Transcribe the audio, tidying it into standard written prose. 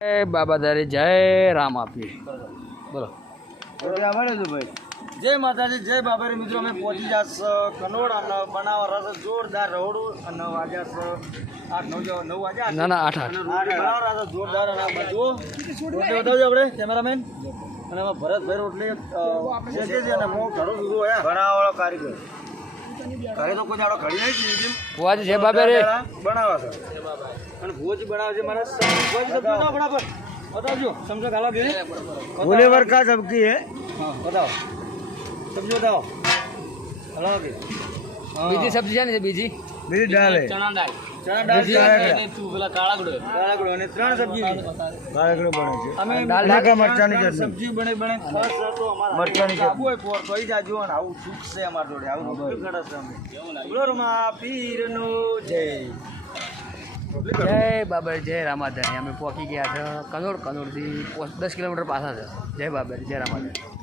બાબાધારી જય રામ આપી બોલો જય માતાજી જય બાબારી મિત્રો અમે પહોંચી જાશ કનોડ અને બનાવવા રસ જોરદાર રહોડું અને વાગ્યા છે 8-9 વાગ્યા ના ના 8 બનાવવા રસ જોરદાર અને બધું રોટલી બતાવજો આપણે કેમેરામેન અને એમાં ભરતભાઈ રોટલી શેકે છે અને હું ઘરો સુધું આયા બનાવવાળો કારીગર ઘરે તો કોઈ જાડો ઘડી નહીં ભુવાજી જય બાબારી બનાવવા છે અને ભુજ બનાવે છે મારા ભુજ સબ્જી બતાવો ફટાફટ બતાવજો સમજો ખાલા બે ભોલે वर्का सबकी है हाँ बताओ सब्जी बताओ हलाओ के બીજી સબ્જી છે ને બીજી मेरी दाल है ચણા દાળ તું પેલા કાળાગડો અને ત્રણ સબ્જી કાળાગડો બને છે અમે દાળ નાકા મરચાની ચટણી સબ્જી બને ખાસ તો અમારા મરચાની ચટણી હોય પોર કઈ જાજો અને આવું સુખ છે અમાર જોડે આવું બધું કરે છે અમે બોલરમાં પીરનો જય જય બાબારી જય રામાધારી અમે પહોંચી ગયા છે કનોડથી 10 કિલોમીટર પાછા છે જય બાબારી જય રામાધારી